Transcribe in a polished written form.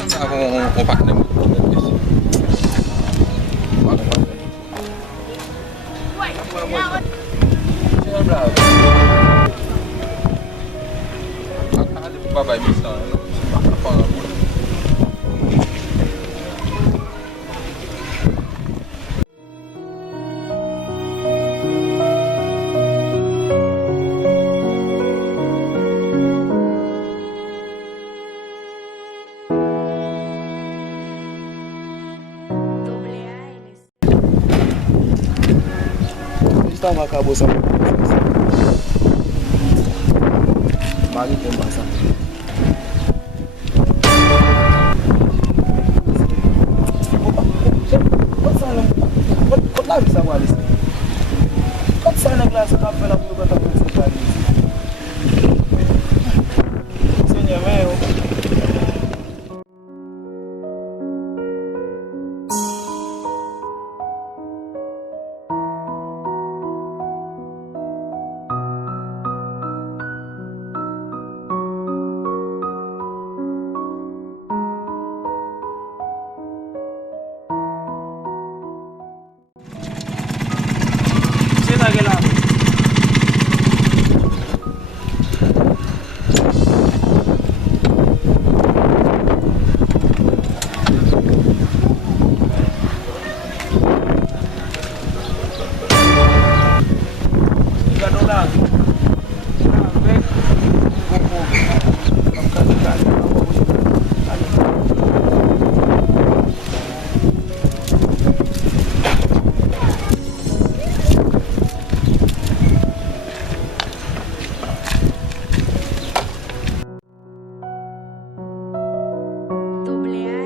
Ako pak na mo. Siya bravo. Kakalip babay mo sa ano? Sa pangalan. Kita makabo sa mali po basa. Ba't lagi sa walis? Ba't saan naglasa ka pala po ba tapos sa walis? Gusto niya, Meo. Lagi lang. Gano'n lang. Doble A.